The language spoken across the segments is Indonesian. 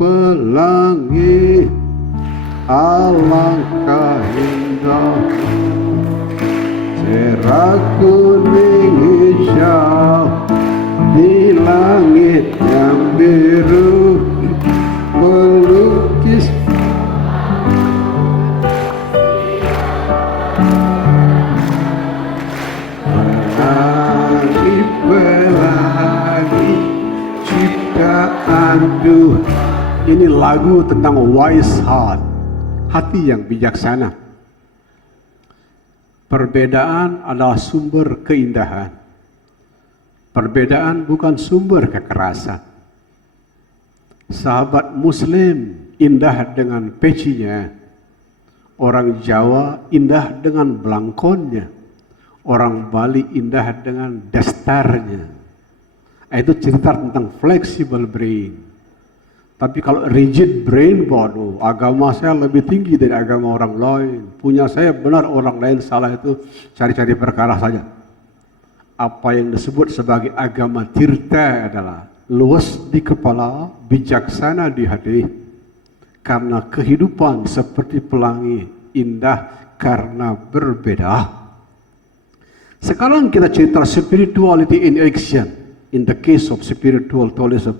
pelangi alangkah indah, cerah kuning hijau di langit yang biru, melukis pelangi ciptaan Tuhan. Ini lagu tentang wise heart, hati yang bijaksana. Perbedaan adalah sumber keindahan. Perbedaan bukan sumber kekerasan. Sahabat Muslim indah dengan pecinya, orang Jawa indah dengan belangkonnya, orang Bali indah dengan dastarnya. Itu cerita tentang flexible brain. Tapi kalau rigid brain, waduh, agama saya lebih tinggi dari agama orang lain. Punya saya benar, orang lain salah, itu cari-cari perkara saja. Apa yang disebut sebagai agama tirta adalah luas di kepala, bijaksana di hati. Karena kehidupan seperti pelangi, indah karena berbeda. Sekarang kita cerita spirituality in action. In the case of spiritual tourism,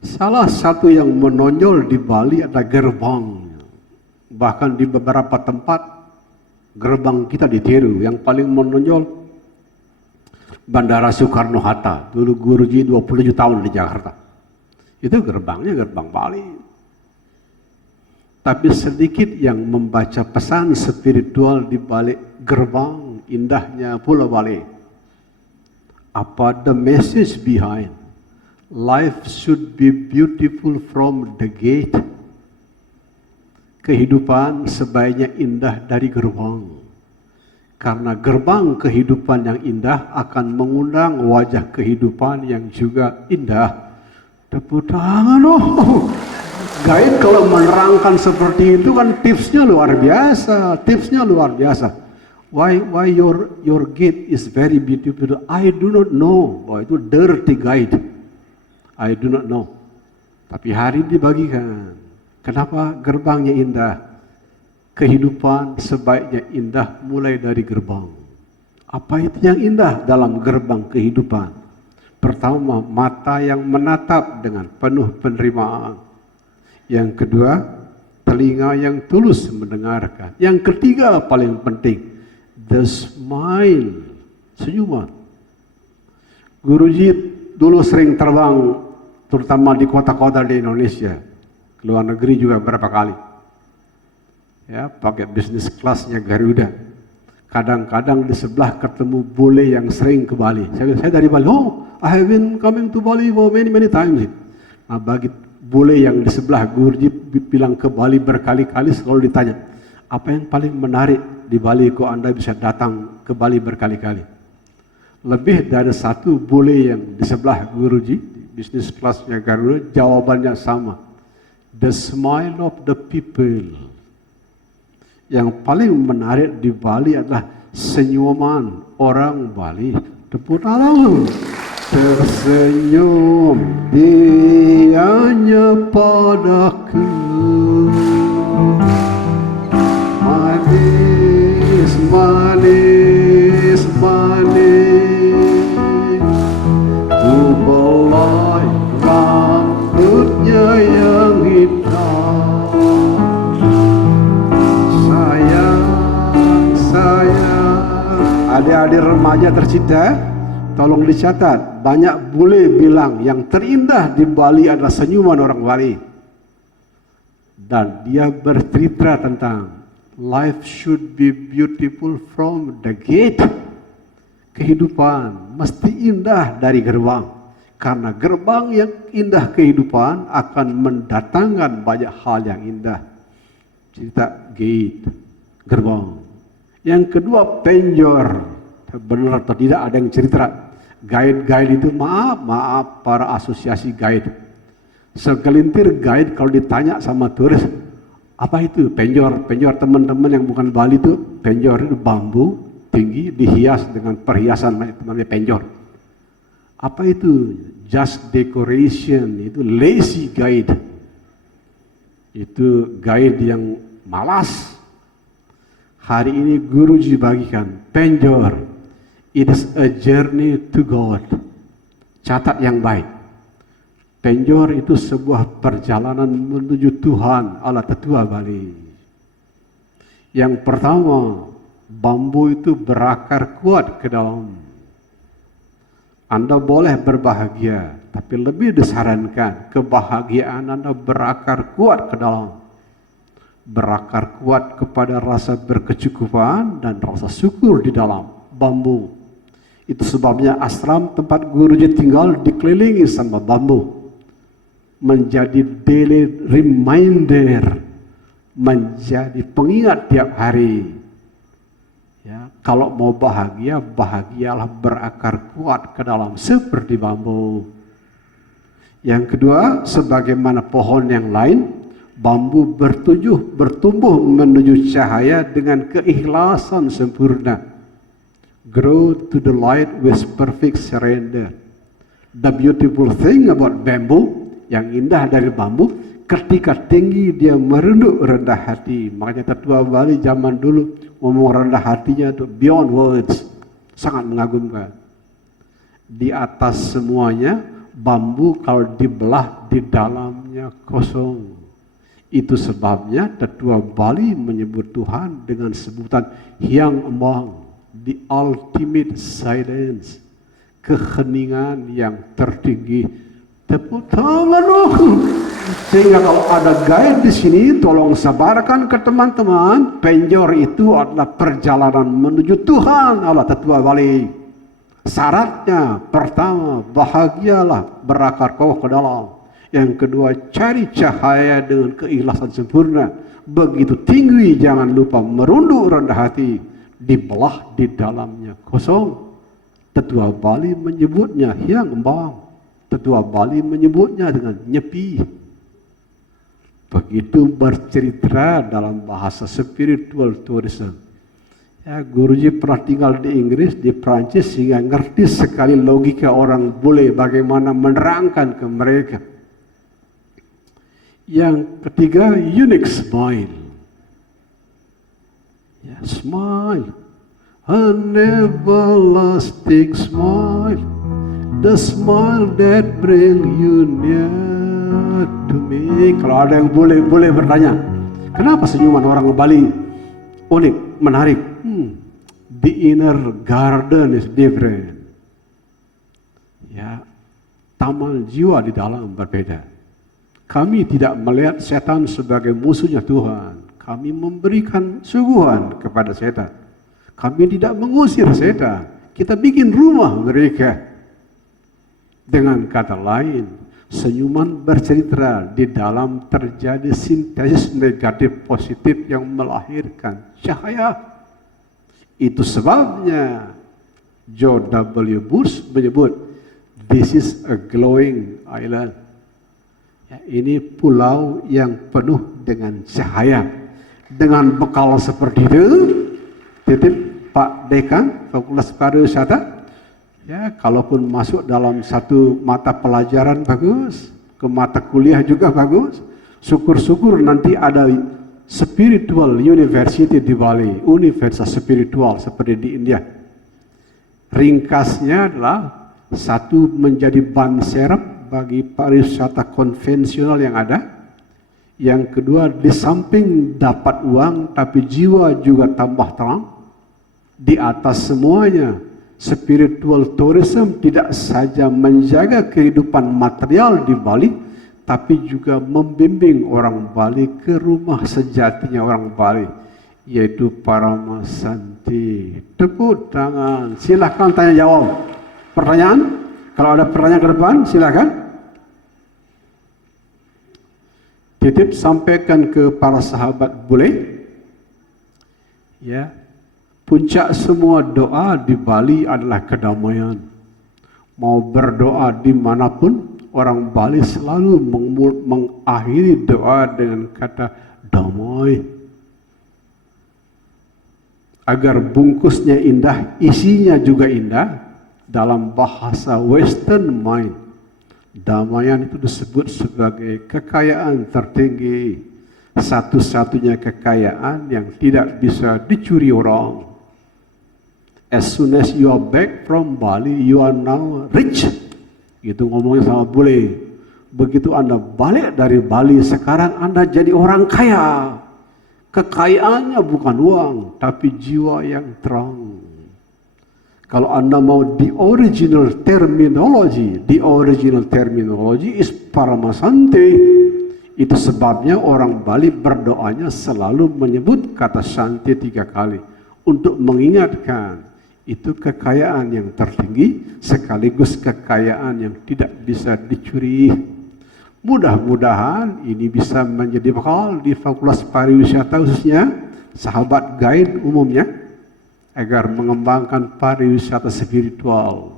salah satu yang menonjol di Bali adalah gerbang. Bahkan di beberapa tempat gerbang kita ditiru. Yang paling menonjol Bandara Soekarno-Hatta. Dulu Guruji 27 tahun di Jakarta. Itu gerbangnya gerbang Bali. Tapi sedikit yang membaca pesan spiritual di balik gerbang indahnya Pulau Bali. Apa the message behind? Life should be beautiful from the gate. Kehidupan sebaiknya indah dari gerbang. Karena gerbang kehidupan yang indah akan mengundang wajah kehidupan yang juga indah. Tepuk tangan, oh. Guide kalau menerangkan seperti itu kan tipsnya luar biasa. Tipsnya luar biasa. Why your gate is very beautiful? I do not know. Oh, itu dirty guide. I do not know. Tapi hari dibagikan. Kenapa gerbangnya indah? Kehidupan sebaiknya indah mulai dari gerbang. Apa itu yang indah dalam gerbang kehidupan? Pertama, mata yang menatap dengan penuh penerimaan. Yang kedua, telinga yang tulus mendengarkan. Yang ketiga paling penting, the smile, senyuman. Guruji dulu sering terbang, terutama di kota-kota di Indonesia, ke luar negeri juga berapa kali. Ya, pakai bisnis kelasnya Garuda. Kadang-kadang di sebelah ketemu bule yang sering ke Bali. Saya dari Bali. Oh, I have been coming to Bali for many times. Nah, bagi bule yang di sebelah, Guruji bilang ke Bali berkali-kali, selalu ditanya, apa yang paling menarik di Bali kok Anda bisa datang ke Bali berkali-kali? Lebih dari satu bule yang di sebelah Guruji, bisnis kelasnya Garuda, jawabannya sama. The smile of the people. Yang paling menarik di Bali adalah senyuman orang Bali. Tepuk tangan. Tersenyum dianya padaku. Manis, manis, manis. Ku belai rambutnya yang hitam. Sayang, sayang. Adik-adik remaja tercinta, tolong dicatat. Banyak bule bilang yang terindah di Bali adalah senyuman orang Bali. Dan dia bercerita tentang life should be beautiful from the gate. Kehidupan mesti indah dari gerbang. Karena gerbang yang indah kehidupan akan mendatangkan banyak hal yang indah. Cerita gate, gerbang. Yang kedua, penjor. Benar atau tidak ada yang cerita. Guide-guide itu maaf para asosiasi guide. Segelintir guide kalau ditanya sama turis, apa itu penjor? Penjor teman-teman yang bukan Bali itu, penjor itu bambu tinggi dihias dengan perhiasan namanya penjor. Apa itu? Just decoration, itu lazy guide. Itu guide yang malas. Hari ini Guruji bagikan penjor. It is a journey to God. Catat yang baik. Penjor itu sebuah perjalanan menuju Tuhan Allah Tetua Bali. Yang pertama, bambu itu berakar kuat ke dalam. Anda boleh berbahagia, tapi lebih disarankan kebahagiaan Anda berakar kuat ke dalam. Berakar kuat kepada rasa berkecukupan dan rasa syukur di dalam bambu. Itu sebabnya ashram tempat Guruji tinggal dikelilingi sama bambu. Menjadi daily reminder, menjadi pengingat tiap hari. Ya, kalau mau bahagia, bahagialah berakar kuat ke dalam seperti bambu. Yang kedua, sebagaimana pohon yang lain, bambu bertumbuh menuju cahaya dengan keikhlasan sempurna. Grow to the light with perfect surrender. The beautiful thing about bamboo, yang indah dari bambu, ketika tinggi dia merunduk rendah hati. Makanya Tetua Bali zaman dulu ngomong rendah hatinya itu beyond words, sangat mengagumkan. Di atas semuanya, bambu kalau dibelah di dalamnya kosong. Itu sebabnya Tetua Bali menyebut Tuhan dengan sebutan Hyang Embang, the ultimate silence, keheningan yang tertinggi. Tepuk tangan dong. Sehingga kalau ada guide di sini, tolong sabarkan ke teman-teman, penjor itu adalah perjalanan menuju Tuhan Allah Tetua Bali. Syaratnya, pertama, bahagialah berakar kau ke dalam. Yang kedua, cari cahaya dengan keikhlasan sempurna. Begitu tinggi, jangan lupa merunduk rendah hati. Dibelah di dalamnya kosong. Tetua Bali menyebutnya Hyang Embang. Tetua Bali menyebutnya dengan nyepi. Begitu bercerita dalam bahasa spiritual tourism. Ya, Guruji pernah tinggal di Inggris, di Prancis, sehingga ngerti sekali logika orang bule bagaimana menerangkan ke mereka. Yang ketiga, unique smile. Ya, smile. An everlasting smile. The smile that bring you near to me. Kalau ada yang boleh bertanya, kenapa senyuman orang Bali unik, menarik? The inner garden is different. Ya, taman jiwa di dalam berbeda. Kami tidak melihat setan sebagai musuhnya Tuhan. Kami memberikan suguhan kepada setan. Kami tidak mengusir setan. Kita bikin rumah mereka. Dengan kata lain, senyuman bercerita di dalam terjadi sintesis negatif positif yang melahirkan cahaya. Itu sebabnya George W. Bush menyebut, this is a glowing island. Ya, ini pulau yang penuh dengan cahaya. Dengan bekal seperti itu, titip Pak Dekan, Fakultas Pariwisata, ya, kalaupun masuk dalam satu mata pelajaran bagus, ke mata kuliah juga bagus. Syukur-syukur nanti ada spiritual university di Bali, universitas spiritual seperti di India. Ringkasnya adalah satu, menjadi ban serep bagi pariwisata konvensional yang ada. Yang kedua, di samping dapat uang, tapi jiwa juga tambah terang. Di atas semuanya, spiritual tourism tidak saja menjaga kehidupan material di Bali, tapi juga membimbing orang Bali ke rumah sejatinya orang Bali, yaitu Paramasanti. Tepuk tangan. Silahkan tanya jawab. Pertanyaan? Kalau ada pertanyaan ke depan, silakan. Titip sampaikan ke para sahabat bule. Ya. Puncak semua doa di Bali adalah kedamaian. Mau berdoa dimanapun, orang Bali selalu mengakhiri doa dengan kata damai. Agar bungkusnya indah, isinya juga indah, Dalam bahasa Western mind, damaian itu disebut sebagai kekayaan tertinggi, satu-satunya kekayaan yang tidak bisa dicuri orang. As soon as you are back from Bali, you are now rich. Itu ngomongnya sama bule. Begitu Anda balik dari Bali, sekarang Anda jadi orang kaya. Kekayaannya bukan uang, tapi jiwa yang terang. Kalau Anda mau the original terminology is Paramasante. Itu sebabnya orang Bali berdoanya selalu menyebut kata Santi 3 kali. Untuk mengingatkan, itu kekayaan yang tertinggi sekaligus kekayaan yang tidak bisa dicuri. Mudah-mudahan ini bisa menjadi bekal di Fakultas Pariwisata khususnya sahabat guide umumnya, agar mengembangkan pariwisata spiritual.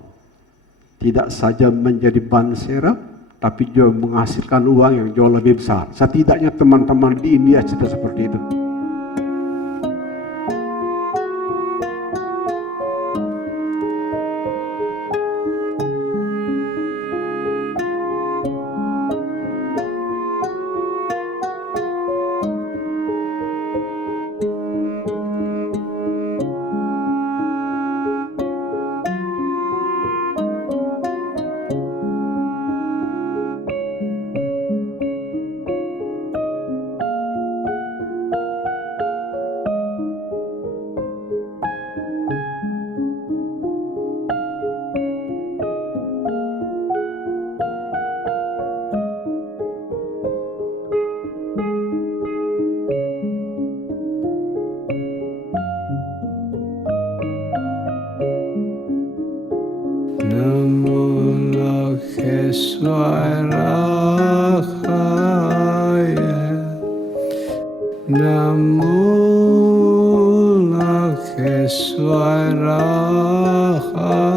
Tidak saja menjadi ban serap, tapi juga menghasilkan uang yang jauh lebih besar. Setidaknya teman-teman di India sudah seperti itu. Namo Lakeswaraya, Namo Lakeswaraya.